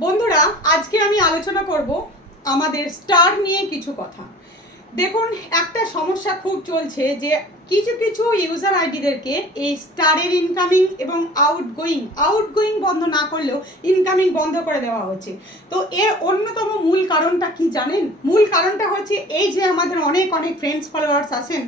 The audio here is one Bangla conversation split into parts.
বন্ধুরা, আজকে আমি আলোচনা করব আমাদের স্টার নিয়ে কিছু কথা। দেখুন, একটা সমস্যা খুব চলছে যে কিছু কিছু ইউজার আইডিদেরকে এই স্টারের ইনকামিং এবং আউটগোয়িং বন্ধ না করলেও ইনকামিং বন্ধ করে দেওয়া হচ্ছে। তো এর অন্যতম মূল কারণটা কি জানেন? মূল কারণটা হচ্ছে এই যে আমাদের অনেক অনেক ফ্রেন্ডস ফলোয়ার্স আছেন,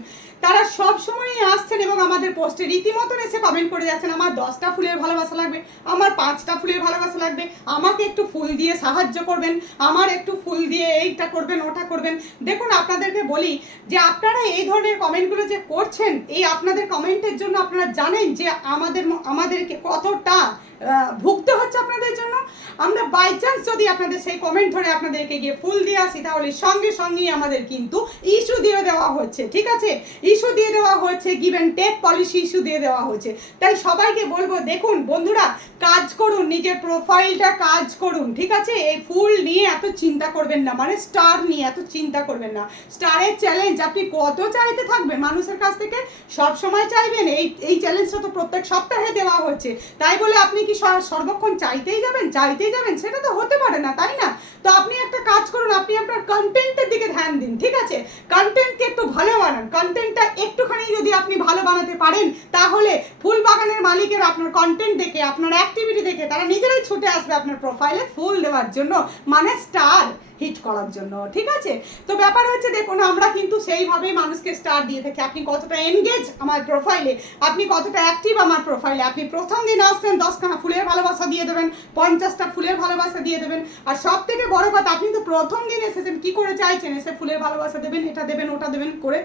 তারা সব সময়ই আসছেন এবং আমাদের পোস্টে রীতিমতন এসে কমেন্ট করে যাচ্ছেন, আমার 10টা ফুলের ভালোবাসা লাগবে, আমার 5টা ফুলের ভালোবাসা লাগবে, আমাকে একটু ফুল দিয়ে সাহায্য করবেন, আমার একটু ফুল দিয়ে এইটা করবেন ওটা করবেন। দেখুন, আপনাদেরকে বলি যে আপনারা এই ধরনের কমেন্টগুলো যে করছেন, এই আপনাদের কমেন্টের জন্য আপনারা জানেন যে আমাদেরকে কতটা ভুগতে হচ্ছে আপনাদের জন্য। আমরা বাই চান্স যদি আপনাদের সেই কমেন্ট ধরে আপনাদেরকে গিয়ে ফুল দিয়ে আসি, তাহলে সঙ্গে সঙ্গেই আমাদের কিন্তু ইস্যু দিয়ে দেওয়া হচ্ছে। ঠিক আছে, ইস্যু দিয়ে দেওয়া হচ্ছে, give and take policy issue দিয়ে দেওয়া হচ্ছে। তাই সবাইকে বলবো, দেখুন বন্ধুরা, কাজ করুন, নিজের প্রোফাইলটা কাজ করুন। ঠিক আছে, এই ফুল নিয়ে এত চিন্তা করবেন না, মানে স্টার নিয়ে এত চিন্তা করবেন না। স্টারের চ্যালেঞ্জ আপনি কত চাইতে থাকবেন মানুষের কাছ থেকে? সব সময় চাইবেন? এই চ্যালেঞ্জটা তো প্রত্যেক সপ্তাহে দেওয়া হচ্ছে, তাই বলে আপনি কি সর্বক্ষণ চাইতেই যাবেন? সেটা তো হতে পারে না, তাই না? তো আপনি একটা কাজ করুন, আপনি আপনার কন্টেন্টের দিকে ধ্যান দিন। ঠিক আছে, কন্টেন্টকে একটু ভালো বানান। কন্টেন্টটা একটুখানি যদি আপনি ভালো বানাতে পারেন, তাহলে ফুল বাগানের মালিকের আপনার কন্টেন্ট দেখে, আপনার অ্যাক্টিভিটি দেখে তারা নিজেরাই ছুটে আসবে আপনার প্রোফাইলে ফুল দেওয়ার জন্য, মানে স্টার হিট করার জন্য। ঠিক আছে, তো ব্যাপার হচ্ছে, দেখুন, আমরা কিন্তু সেইভাবেই মানুষকে স্টার দিয়ে থাকি। আপনি কতটা এনগেজ আমার প্রোফাইলে, আপনি কতটা অ্যাক্টিভ আমার প্রোফাইলে। আপনি প্রথম দিন আসছেন, 10খানা ফুলের ভালোবাসা দিয়ে দেবেন, 50টা ফুলের ভালোবাসা দিয়ে দেবেন। আর সব থেকে বড় কথা, আপনি তো প্রথম দিন এসেছেন, কি করে চাইছেন এসে ফুলের ভালোবাসা দেবেন, এটা দেবেন ওটা দেবেন করে।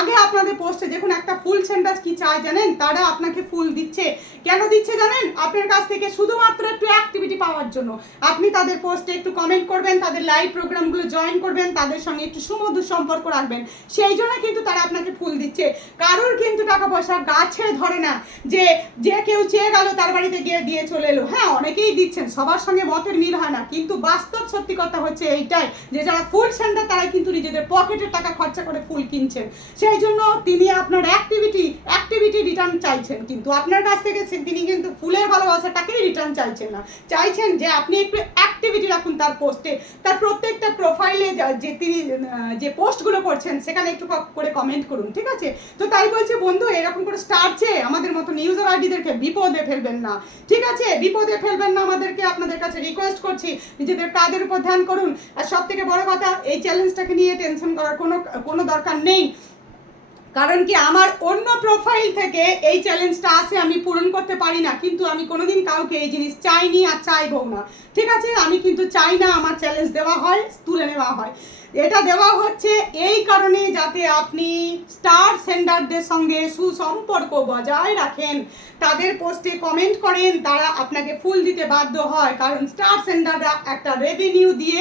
আগে আপনাদের পোস্টে দেখুন, একটা ফুল সেন্টার কি চায় জানেন? তারা আপনাকে ফুল দিচ্ছে। কেন দিচ্ছে জানেন? আপনার কাছ থেকে শুধুমাত্র একটু অ্যাক্টিভিটি পাওয়ার জন্য। আপনি তাদের পোস্টে একটু কমেন্ট করবেন, তাদের লাইভ প্রোগ্রামগুলো জয়েন করবেন, তাদের সঙ্গে একটু সুমধুর সম্পর্ক রাখবেন, সেই জন্য কিন্তু তারা আপনাকে ফুল দিচ্ছে। কারোর কিন্তু টাকা পয়সা গাছে ধরে না যে যে কেউ চেয়ে গেল তার বাড়িতে গিয়ে দিয়ে চলে এলো। হ্যাঁ, অনেকেই দিচ্ছেন, সবার সঙ্গে মতের মিল হয় না, কিন্তু বাস্তব সত্যি কথা হচ্ছে এইটাই যে যারা ফুল সেন্টার তারাই কিন্তু নিজেদের পকেটের টাকা খরচা করে ফুল কিনছেন। সেই জন্য তিনি আপনার অ্যাক্টিভিটি রিটার্ন চাইছেন, কিন্তু আপনার কাছ থেকে তিনি কিন্তু ফুলের ভালোবাসাটাকেই রিটার্ন চাইছেন না। চাইছেন যে আপনি একটু অ্যাক্টিভিটি রাখুন তার পোস্টে, তার প্রত্যেকটা প্রোফাইলে যে তিনি যে পোস্টগুলো করছেন সেখানে একটু করে কমেন্ট করুন। ঠিক আছে, তো তাই বলছে বন্ধু, এরকম করে স্টার চেয়ে আমাদের মতো ইউজার আইডিদেরকে বিপদে ফেলবেন না। ঠিক আছে, বিপদে ফেলবেন না আমাদেরকে, আপনাদের কাছে রিকোয়েস্ট করছি, নিজেদের কাজের উপর ধ্যান করুন। আর সব থেকে বড় কথা, এই চ্যালেঞ্জটাকে নিয়ে টেনশন করার কোনো দরকার নেই। কারণ কি, আমার অন্য প্রোফাইল থেকে এই চ্যালেঞ্জটা আসে, আমি পূরণ করতে পারি না, কিন্তু আমি কোনোদিন কাউকে এই জিনিস চাইনি আর চাইবো না। ঠিক আছে, আমি কিন্তু চাই না আমার চ্যালেঞ্জ দেওয়া হয়, তুলে নেওয়া হয়। এটা দেওয়া হচ্ছে এই কারণে যাতে আপনি স্টার সেন্ডারদের সঙ্গে সুসম্পর্ক বজায় রাখেন, তাদের পোস্টে কমেন্ট করেন, তারা আপনাকে ফুল দিতে বাধ্য হয়। কারণ স্টার সেন্ডাররা একটা রেভিনিউ দিয়ে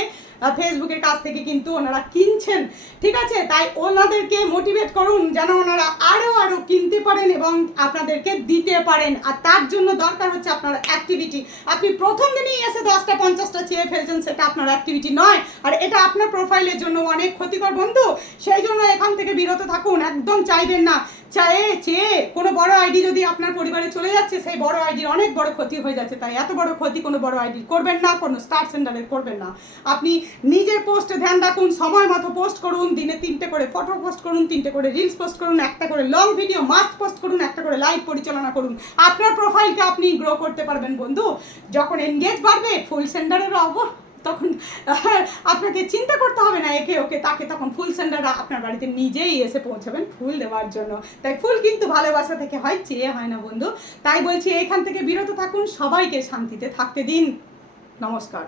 ফেসবুকের কাছ থেকে কিন্তু ওনারা কিনছেন। ঠিক আছে, তাই ওনাদেরকে মোটিভেট করুন যেন ওনারা আরও কিনতে পারেন এবং আপনাদেরকে দিতে পারেন। আর তার জন্য দরকার হচ্ছে আপনার অ্যাক্টিভিটি। আপনি প্রথম দিনই এসে 10টা 50টা চেয়ে ফেলছেন, সেটা আপনার অ্যাক্টিভিটি নয়, আর এটা আপনার প্রোফাইলের জন্য অনেক ক্ষতিকর বন্ধু। সেই জন্য এখান থেকে বিরত থাকুন, একদম চাইবেন না। চেয়ে কোনো বড় আইডি যদি আপনার পরিবারে চলে যাচ্ছে, সেই বড় আইডির অনেক বড় ক্ষতি হয়ে যাচ্ছে। তাই এত বড় ক্ষতি কোনো বড় আইডি করবেন না, কোনো স্টার সেন্টারের করবেন না। আপনি নিজের পোস্টে ধ্যান রাখুন, সময় মতো পোস্ট করুন, দিনে 3টে করে ফটো পোস্ট করুন, 3টে করে রিলস পোস্ট করুন, একটা করে লং ভিডিও মাস্ট পোস্ট করুন, একটা করে লাইভ পরিচালনা করুন। আপনার প্রোফাইলকে আপনি গ্রো করতে পারবেন বন্ধু। যখন এনগেজ বাড়বে, ফুল সেন্টারের তখন আপনাকে চিন্তা করতে হবে না একে ওকে তাকে, তখন ফুল সেন্টাররা আপনার বাড়িতে নিজেই এসে পৌঁছাবেন ফুল দেওয়ার জন্য। তাই ফুল কিন্তু ভালোবাসা থেকে হয়, চেয়ে হয় না বন্ধু। তাই বলছি, এখান থেকে বিরত থাকুন, সবাইকে শান্তিতে থাকতে দিন। নমস্কার।